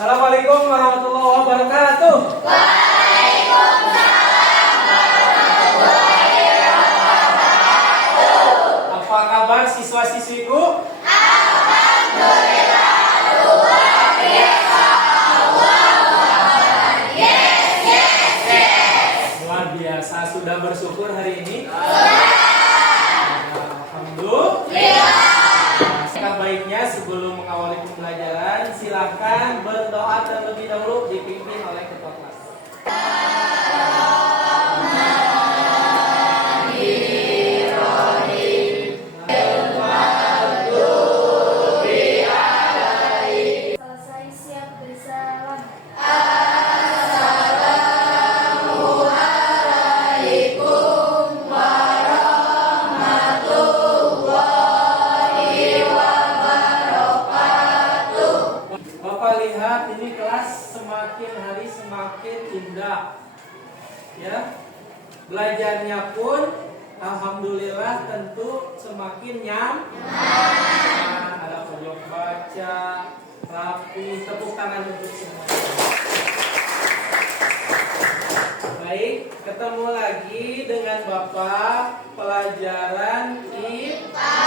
Assalamualaikum warahmatullahi wabarakatuh. Apa kabar siswa-siswiku? Luar biasa, sudah bersyukur hari ini? Alhamdulillah. Baiknya sebelum mengawali pembelajaran, silakan berdoa terlebih dahulu dipimpin oleh ketua kelas. Selesai siap bersalam. Bapak lihat ini kelas semakin hari semakin indah, ya. Belajarnya pun alhamdulillah tentu semakin nyaman. Ada pojok baca, rapi, tepuk tangan untuk semua. Baik, ketemu lagi dengan Bapak pelajaran IPA.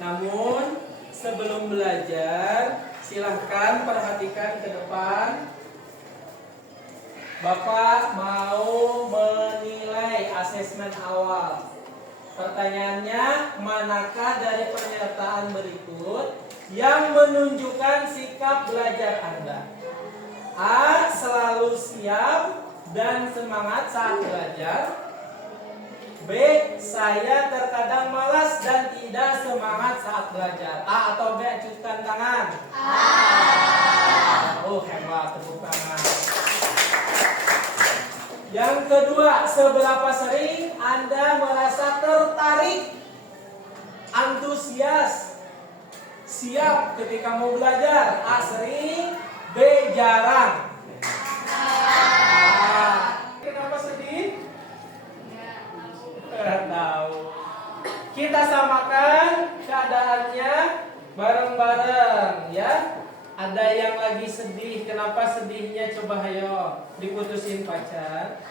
Namun sebelum belajar, silahkan perhatikan ke depan. Bapak mau menilai asesmen awal. Pertanyaannya, manakah dari pernyataan berikut yang menunjukkan sikap belajar Anda? A. Selalu siap dan semangat saat belajar. B. Saya terkadang malas dan tidak semangat saat belajar. A atau B? Ajukan tangan. A. Oh, hebat, tepuk tangan. Yang kedua, seberapa sering Anda merasa tertarik, antusias, siap ketika mau belajar? A. Sering. B. Jarang. Kenapa sedih? Tahu. Kita samakan keadaannya bareng-bareng, ya. Ada yang lagi sedih. Kenapa sedihnya? Coba ayo, diputusin pacar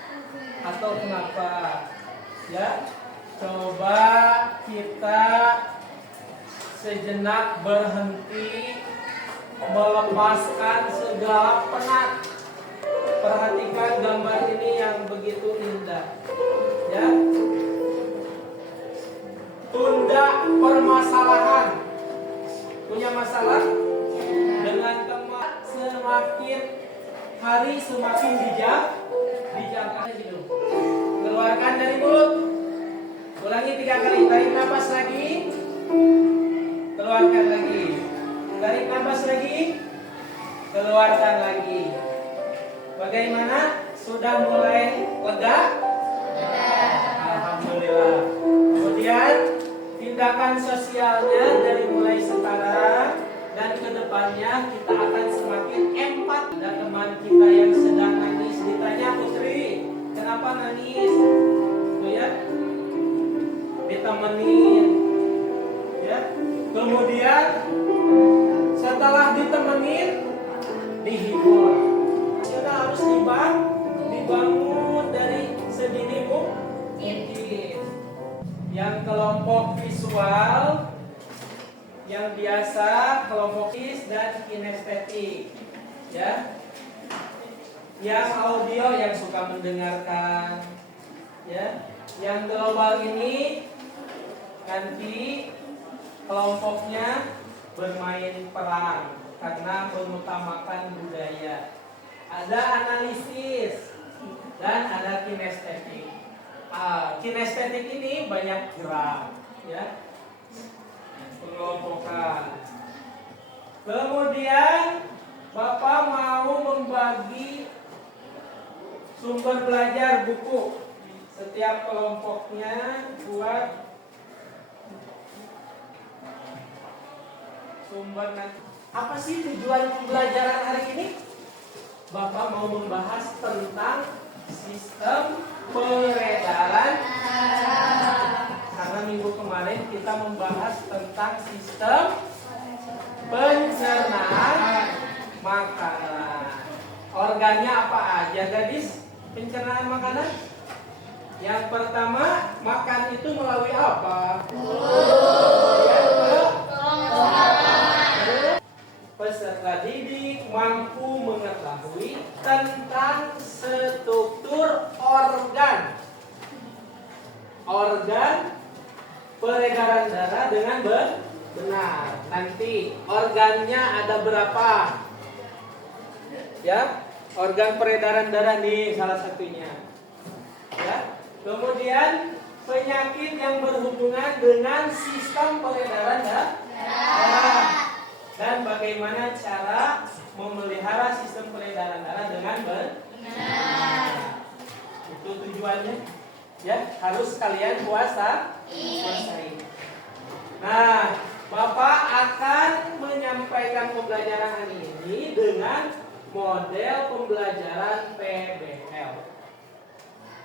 atau kenapa? Ya. Coba kita sejenak berhenti, melepaskan segala penat. Perhatikan gambar ini yang begitu indah, ya. Tunda permasalahan. Punya masalah? Dengan teman semakin hari semakin dijaga hidup. Keluarkan dari mulut. Ulangi 3 kali. Tarik nafas lagi. Keluarkan lagi. Tarik nafas lagi. Keluarkan lagi. Bagaimana? Sudah mulai lega? Alhamdulillah. Kemudian tindakan sosialnya dari mulai sekarang dan kedepannya kita akan semakin empat. Ada teman kita yang sedang nangis, ditanya, Putri, kenapa nangis? Tuh ya, ditemenin, ya. Kemudian setelah ditemenin, dihibur. Kita harus dibangun dari sedini mungkin. Yang kelompok visual, yang biasa kelompok is dan kinestetik, ya. Yang audio yang suka mendengarkan, ya. Yang global ini nanti kelompoknya bermain peran karena mengutamakan budaya. Ada analisis dan ada kinestetik. Kinestetik ini banyak gerak, ya. Pengelompokan. Kemudian Bapak mau membagi sumber belajar buku. Setiap kelompoknya buat sumber. Apa sih tujuan pembelajaran hari ini? Bapak mau membahas tentang sistem peredaran. Karena minggu kemarin kita membahas tentang sistem pencernaan makanan. Organnya apa aja gadis? Pencernaan makanan. Yang pertama, makan itu melalui apa? Yang peserta didik mampu mengetahui tentang struktur organ peredaran darah dengan benar. Nanti organnya ada berapa? Ya, organ peredaran darah nih salah satunya. Ya. Kemudian penyakit yang berhubungan dengan sistem peredaran darah dan bagaimana cara memelihara sistem peredaran darah dengan benar. Itu tujuannya. Ya, harus kalian kuasai. Nah, Bapak akan menyampaikan pembelajaran ini dengan model pembelajaran PBL.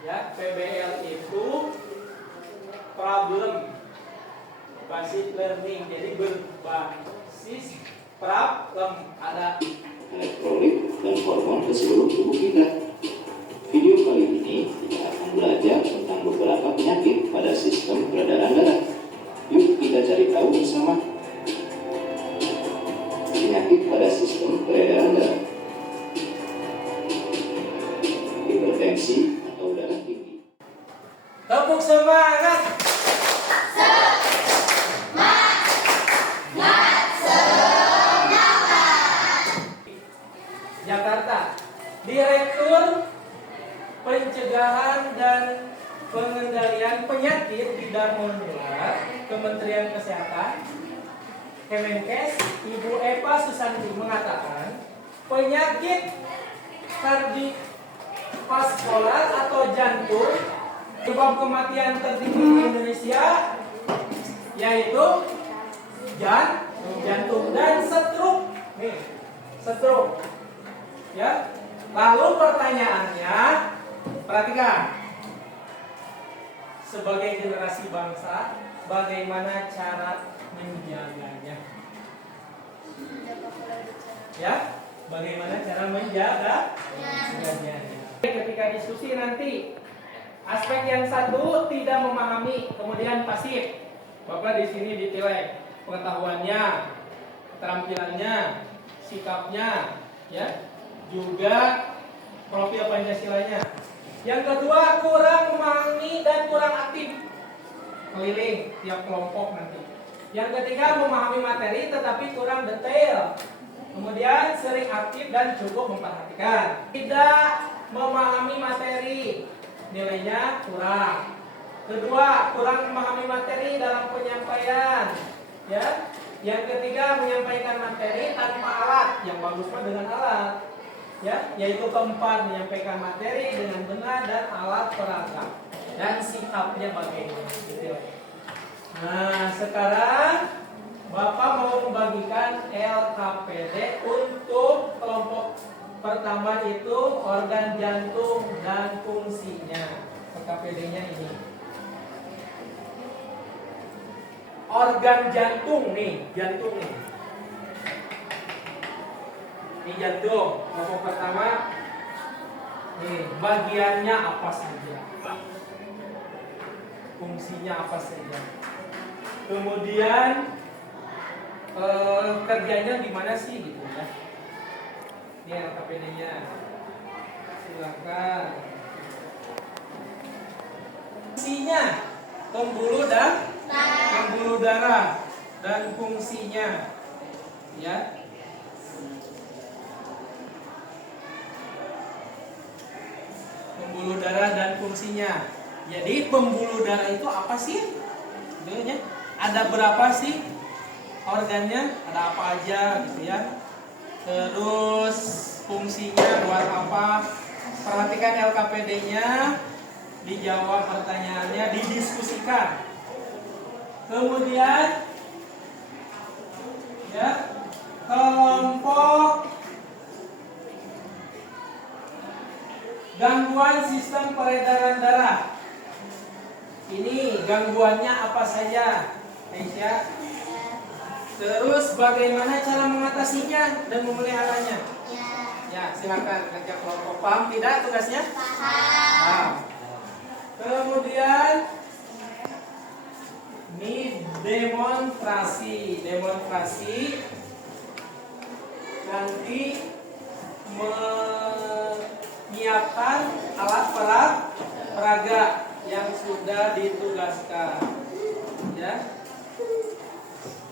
Ya, PBL itu problem based learning. Jadi berbasis problem, ada elektrolit dan hormon ke seluruh tubuh kita. Video kali ini kita akan belajar tentang beberapa penyakit pada sistem peredaran darah. Yuk kita cari tahu bersama. Penyakit pada sistem peredaran darah. Hipertensi atau darah tinggi. tepuk semangat. Jakarta, Direktur Pencegahan dan Pengendalian Penyakit Tidak Menular, Kementerian Kesehatan, Kemenkes, Ibu Eva Susanti mengatakan penyakit kardiovaskular atau jantung penyebab kematian tertinggi di Indonesia yaitu jantung dan stroke. Nih, stroke. Ya. Lalu pertanyaannya, perhatikan. Sebagai generasi bangsa, bagaimana cara menjaganya? Ya, bagaimana cara menjaganya? Ketika diskusi nanti, aspek yang satu tidak memahami, kemudian pasif. Bapak di sini ditilai pengetahuannya, keterampilannya, sikapnya, ya, juga profil Pancasilanya. Yang kedua, kurang memahami dan kurang aktif, keliling tiap kelompok nanti. Yang ketiga, memahami materi tetapi kurang detail. Kemudian sering aktif dan cukup memperhatikan. Tidak memahami materi, nilainya kurang. Kedua, kurang memahami materi dalam penyampaian. Ya. Yang ketiga, menyampaikan materi tanpa alat. Yang bagus mah dengan alat. Ya, yaitu keempat, menyampaikan materi dengan benar dan alat perangkat dan sikapnya bagaimana gitu. Nah, sekarang Bapak mau membagikan LKPD untuk kelompok pertama itu organ jantung dan fungsinya. LKPD-nya ini. Organ jantung nih, jantung nih. Ini jantung, kelompok pertama. Nih, bagiannya apa saja? Fungsinya apa saja? Kemudian kerjanya gimana sih gitu ya? Ini LKPD-nya. Silakan. Fungsinya pembuluh darah dan fungsinya, ya. Pembuluh darah dan fungsinya. Jadi pembuluh darah itu apa sih? Sebenarnya ada berapa sih organnya? Ada apa aja gitu ya? Terus fungsinya buat apa? Perhatikan LKPD-nya, dijawab pertanyaannya, didiskusikan. Kemudian ya, kelompok gangguan sistem peredaran darah. Ini gangguannya apa saja, Aisyah? Terus bagaimana cara mengatasinya dan memeliharanya? Ya, silakan kerja kelompok. Paham tidak tugasnya? Paham. Kemudian ini demonstrasi. Demonstrasi nanti menyiapkan alat peraga yang sudah ditugaskan. Ya.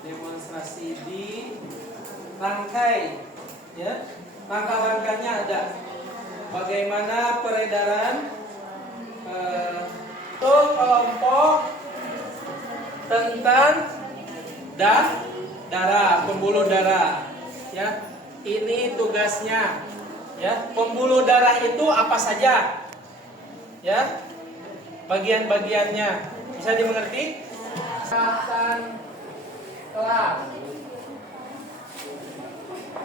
Demonstrasi di rangkai, ya. Rangka-rangkanya ada. Bagaimana peredaran kelompok tentang darah, pembuluh darah, ya. Ini tugasnya, ya. Pembuluh darah itu apa saja, ya. Bagian-bagiannya bisa dimengerti? Akan kelas.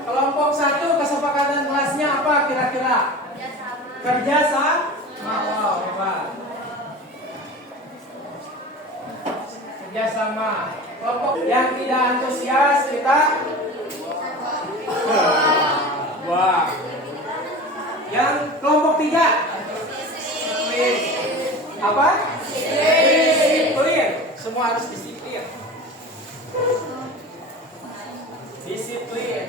Kelompok 1 kesepakatan kelasnya apa kira-kira? Kerja sama. Oh, hebat. Kerja sama. Kelompok yang tidak antusias kita wah. Yang kelompok 3 apa? Disiplin. Semua harus disiplin. Disiplin.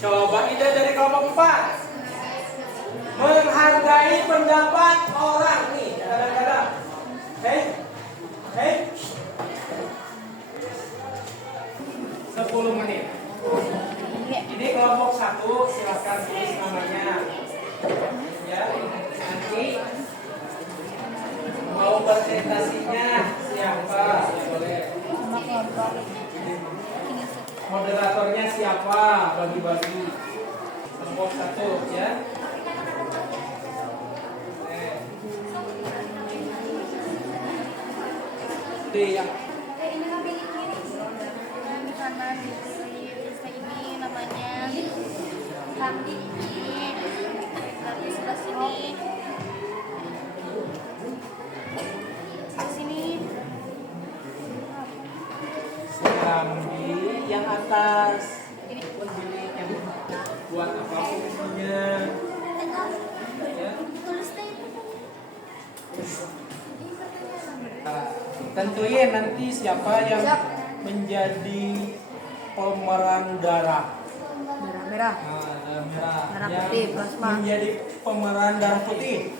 Coba ide dari kelompok 4. Menghargai pendapat orang nih. Kadang-kadang. Hei. 10 menit. Ini kelompok 1, silakan tulis namanya. Ya, nanti mau presentasinya siapa? Ya boleh. Moderatornya siapa? Bagi-bagi. Kelompok 1 ya. D yang kanan ini namanya Hamdi ini dari sebelah sini Serambi yang atas ini yang buat apa fungsinya ya. Tentuin nanti siapa yang menjadi pemeran darah merah merah yang putih, plasma. menjadi pemeran darah putih.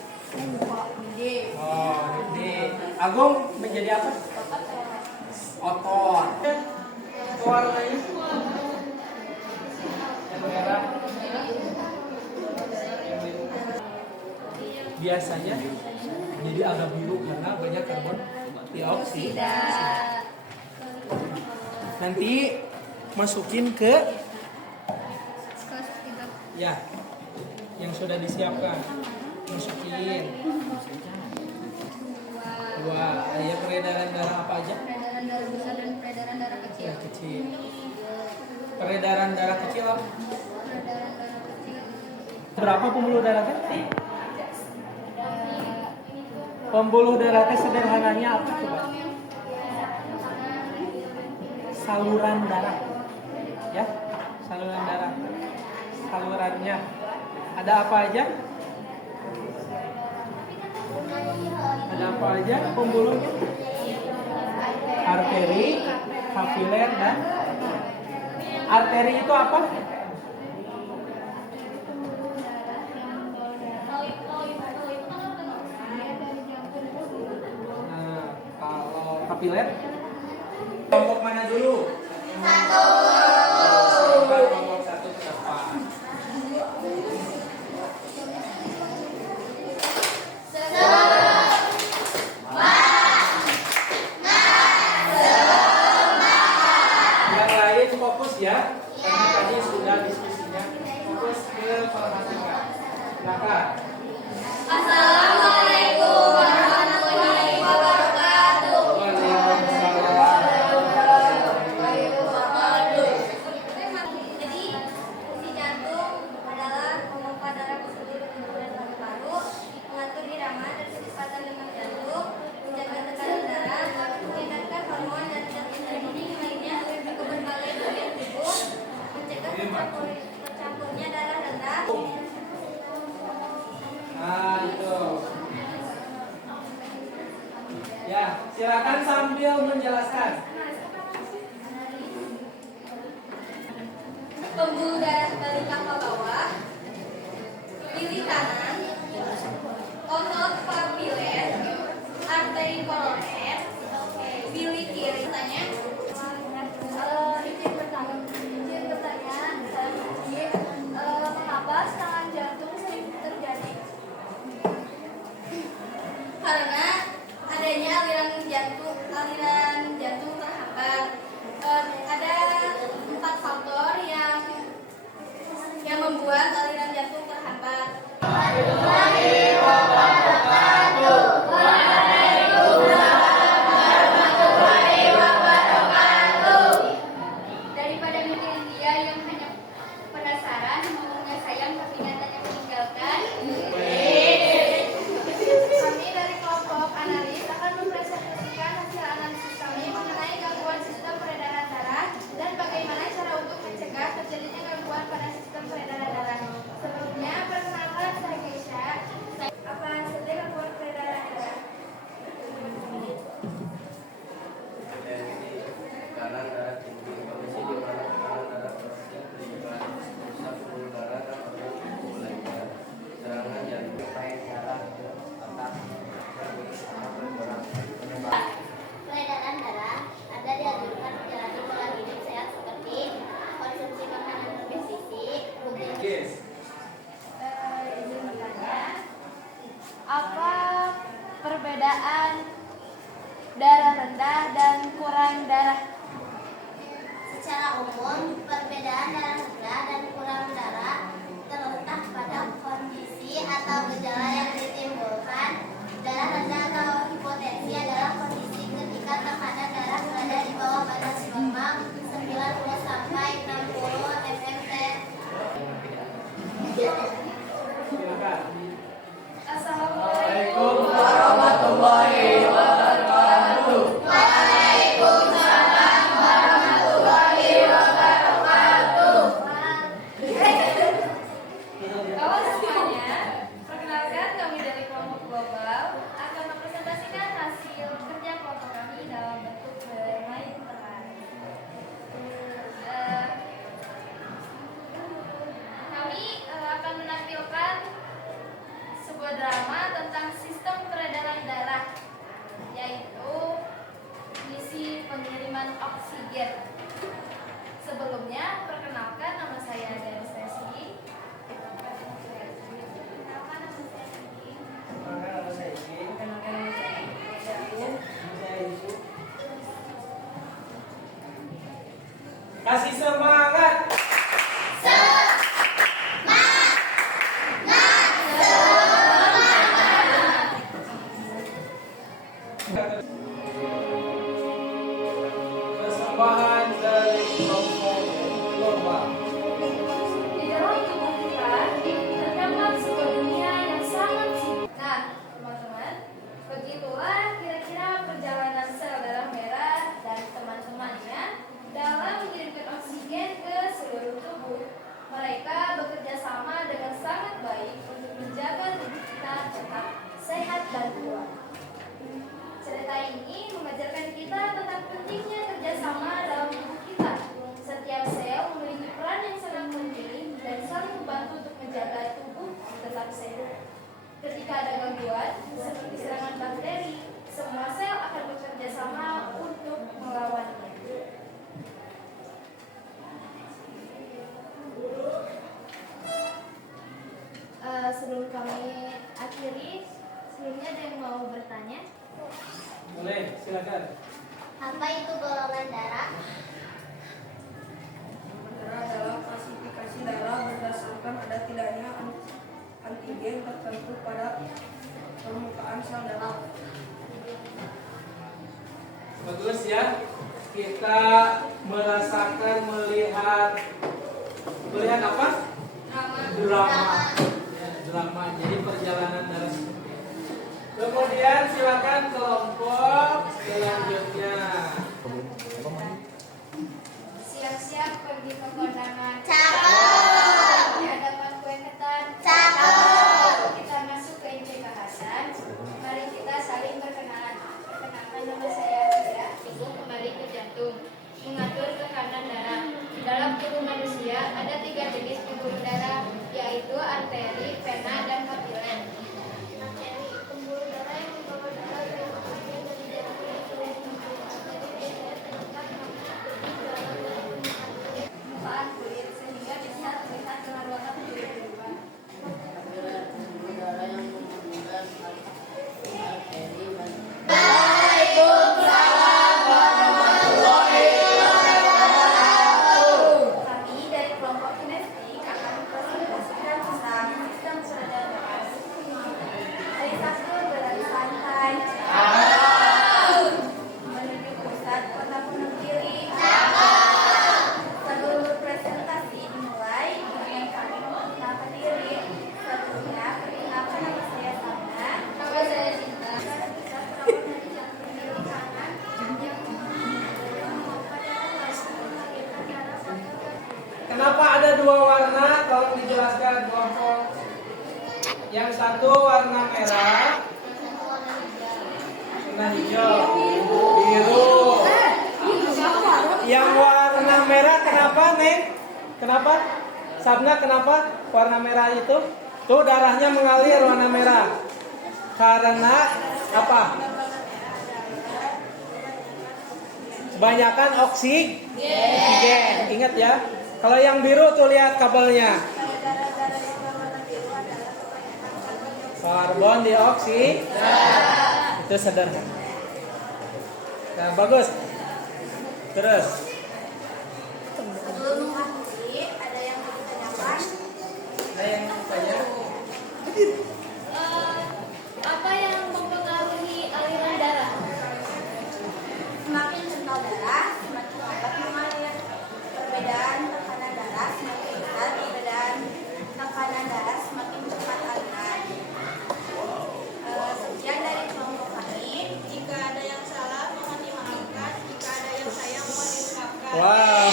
Oh, ini Agung menjadi apa? Otot. Warnanya yang merah. Biasanya jadi agak biru karena banyak karbon dioksida. Nanti masukin ke ya yang sudah disiapkan. Masukin. Wah, ya peredaran darah apa aja? Peredaran darah besar dan peredaran darah kecil. Ya, kecil. Peredaran darah kecil apa? Peredaran darah kecil. Berapa pembuluh darah teh? Pembuluh darah teh sederhananya apa coba? Saluran darah. Ya, saluran darah. Salurannya ada apa aja? Ada apa aja pembuluhnya? Arteri, kapiler, dan arteri itu apa? Nah, kalau kapiler, kelompok mana dulu? Kelompok 1 ke depan. Yang lain fokus ya, karena tadi sudah diskusinya. Fokus ke perhatikan. Silakan. Assalamualaikum warahmatullahi wabarakatuh. Waalaikumsalam. silakan sambil menjelaskan. Pembuluh darah dari kapal bawah, lili kanan, otot papiler, arteri koroner, lili kiri. Tanya, izin bertanya, mengapa serangan jantung sering terjadi? Karena adanya aliran jantung terhambat. Ada 4 faktor yang membuat aliran jantung terhambat. Daripada mikirin dia yang hanya penasaran, ngomongnya sayang tapi nyatanya meninggalkan. Kami dari kelompok analis akan mempresentasikan hasil analisis kami mengenai gangguan sistem peredaran darah dan bagaimana cara untuk mencegah terjadinya gangguan pada sistem peredaran darah. Sebelumnya, perkenalkan saya Keisha. Apa saja gangguan peredaran darah? Tekanan darah tinggi, kondisi di mana tekanan darah terus menyebabkan rusak pembuluh darah dan organ tubuh lainnya. Serangan jantung, baik darah ke otak, berbunyi sama berkurang. Peredaran darah ada dianjurkan menjalani pola hidup sehat seperti konsumsi makanan bergizi, rutin. Yes. Izin bertanya, apa perbedaan darah rendah dan kurang darah? Secara umum, perbedaan darah rendah dan kurang darah terletak pada kondisi atau gejala yang ditimbulkan. Darah rendah atau hipotensi adalah kondisi ketika tekanan darah berada di bawah batas normal 90 sampai 60 mmHg. Silakan. Assalamualaikum warahmatullahi wabarakatuh. Kawan semuanya, perkenalkan kami dari kelompok global akan mempresentasikan hasil kerja kelompok kami dalam bentuk bermain peran. Kami akan menampilkan sebuah drama tentang sistem peredaran darah, yaitu misi pengiriman oksigen. Sebelumnya, perkenalkan nama saya Dani Stesi. Kasih semangat. Persembahan dari kelompok global. Di dalam tubuh kita terdapat sebuah dunia yang sangat sibuk. Nah, teman-teman, begitulah kira-kira perjalanan sel darah merah dan teman-temannya dalam mengirimkan oksigen ke seluruh tubuh. Mereka bekerja sama dengan sangat baik untuk menjaga tubuh kita tetap sehat dan kuat. Cerita ini mengajarkan kita tentang pentingnya kerjasama dalam tubuh kita. Setiap sel memiliki peran yang sangat penting dan saling membantu untuk menjaga tubuh tetap sehat. Ketika ada gangguan, seperti serangan bakteri, semua sel akan bekerja sama untuk melawannya. Sebelum kami akhiri, sebelumnya ada yang mau bertanya? Boleh, silakan. Apa itu golongan darah? Darah adalah klasifikasi darah berdasarkan ada tidaknya antigen tertentu pada permukaan sel darah. Bagus ya. Kita merasakan melihat apa? Drama. Ya, drama. Jadi perjalanan darah seperti itu. Kemudian silakan kelompok selanjutnya. Siap-siap pergi ke kondangan. Cakep. Di hadapan kue ketan. Cakep. Kita masuk ke inti bahasan. Mari kita saling berkenalan. Perkenalkan Yang satu warna merah, warna hijau, biru. Yang warna merah kenapa, Neng? Kenapa? Sabna, kenapa warna merah itu? Tuh darahnya mengalir warna merah. Karena apa? Kebanyakan oksigen. Ingat ya. Kalau yang biru tuh lihat kabelnya. Karbon dioksida. Itu sederhana. Nah, bagus. Terus. Sebelum mengakhiri, ada yang mau ditanyakan? Ada yang tanya? Apa yang mempengaruhi aliran darah? Semakin kental darah, semakin lambat mengalir. Perbedaan tekanan darah semakin besar, perbedaan tekanan darah semakin cepat aliran. Sekian dari kelompok kami. Jika ada yang salah, mohon dimaafkan. Jika ada yang sayang, mohon diungkapkan. Wow.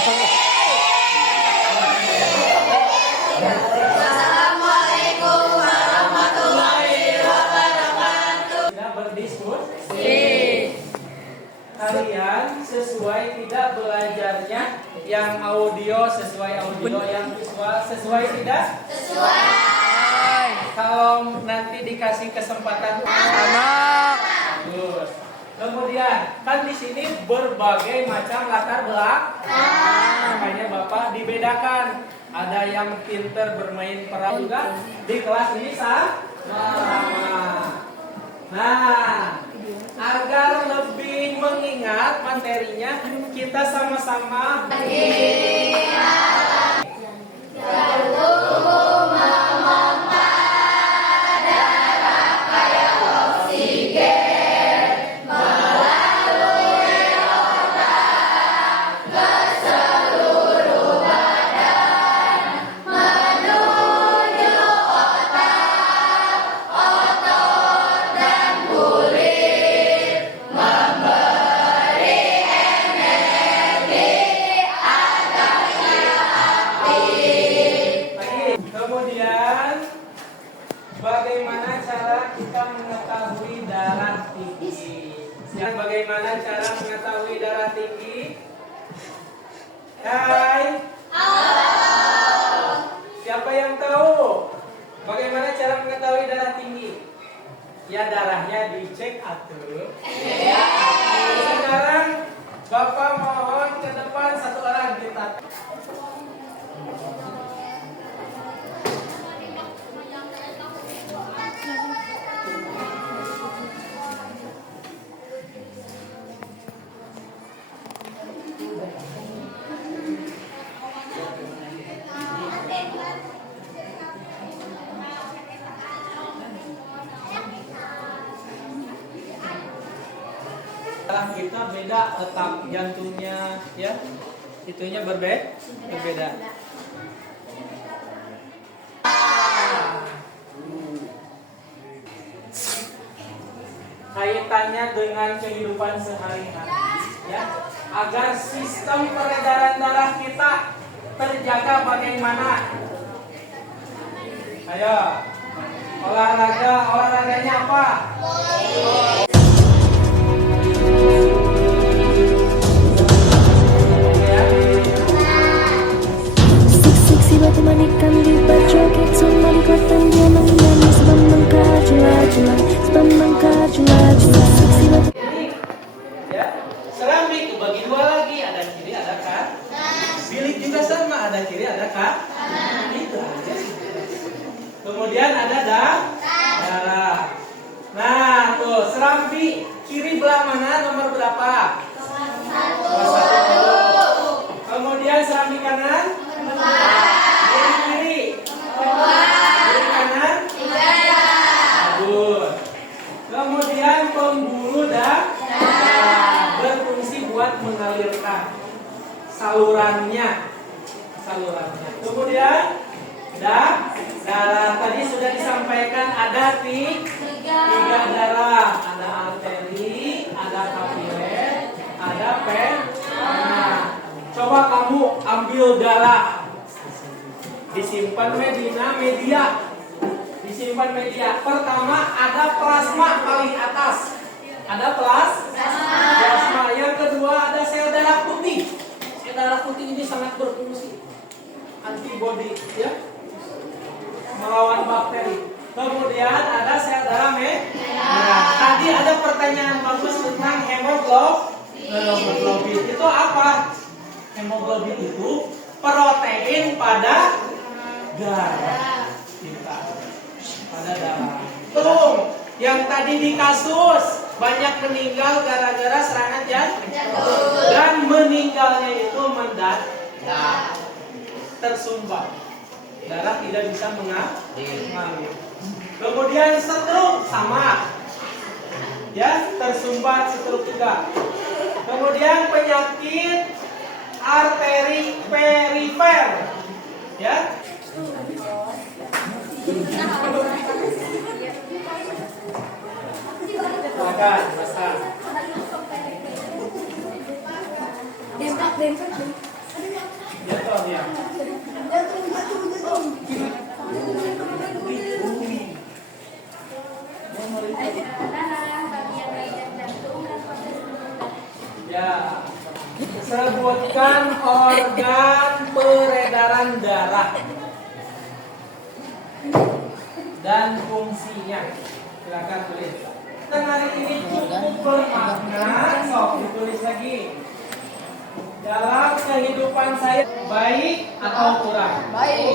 Assalamualaikum warahmatullahi wabarakatuh. Tidak berdiskusi. Kalian sesuai tidak belajarnya, yang audio sesuai audio, yang visual sesuai tidak? Sesuai. Kalau nanti dikasih kesempatan anak. Bagus. Kemudian kan di sini berbagai macam latar belakang. Makanya Bapak dibedakan. Ada yang pinter bermain peran juga di kelas ini sama. Nah, agar lebih mengingat materinya, kita sama-sama kemudian bagaimana cara kita mengetahui darah tinggi? Bagaimana cara mengetahui darah tinggi? Hai. Siapa yang tahu? Bagaimana cara mengetahui darah tinggi? Ya darahnya dicek atuh. Sekarang Bapak mohon ke depan satu orang kita. Darah kita beda, letak jantungnya ya, itunya berbeda. Kaitannya dengan kehidupan sehari-hari ya, agar sistem peredaran darah kita terjaga bagaimana? Ayo, olahraganya apa? Siksi batu manikan di berjoget sama di kelihatan dia menyanyi sebab mengkar jula-jula, sebab mengkar jula-jula. Siksi batu Ya, serambi kebagi dua lagi, ada kiri ada kanan. Bilik juga sama, ada kiri ada kanan. Itu aja. Kemudian ada darah. Nah, tuh serambi kiri belah mana, nomor berapa? Nomor 1. Kemudian serambi kanan? Kiri. Kiri kanan? Bagus. Kemudian pembuluh darah berfungsi buat mengalirkan salurannya. Kemudian darah tadi sudah disampaikan ada tiga darah, ada arteri, ada kapiler, ada vena. Coba kamu ambil darah, disimpan media, disimpan media. Pertama ada plasma paling atas. Ada plasma. Yang kedua ada sel darah putih. Sel darah putih ini sangat berfungsi. Antibody ya. Melawan bakteri. Kemudian ada sel darah merah. Tadi ada pertanyaan bagus tentang hemoglobin. Itu apa? Hemoglobin itu protein pada darah kita. Pada darah. Tuh, yang tadi di kasus banyak meninggal gara-gara serangan jantung. Dan meninggalnya itu mendadak. Tersumbat. Darah tidak bisa mengalir. Kemudian stroke sama. Ya, tersumbat stroke juga. Kemudian penyakit arteri perifer. Ya. Silakan, masak. Jatuh ya. Ya, sebutkan organ peredaran darah dan fungsinya. Silakan tulis. Dan hari ini cukup bermakna. Sok ditulis lagi. Dalam kehidupan saya baik atau kurang? Baik.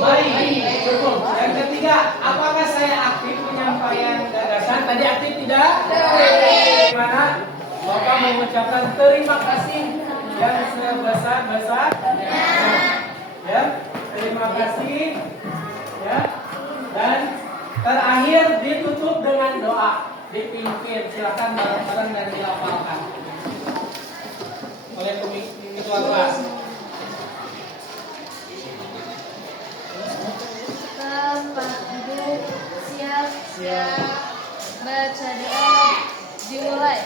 Cukup. Yang ketiga, apakah saya aktif penyampaian gagasan? Tadi aktif tidak? Bagaimana? Bapak mengucapkan terima kasih yang sebesar-besar. Ya, terima kasih. Ya, dan terakhir ditutup dengan doa. Dipimpin, silakan bareng-bareng dan dilafalkan oleh ketua kelas. Pak Ibu siap baca doa dimulai.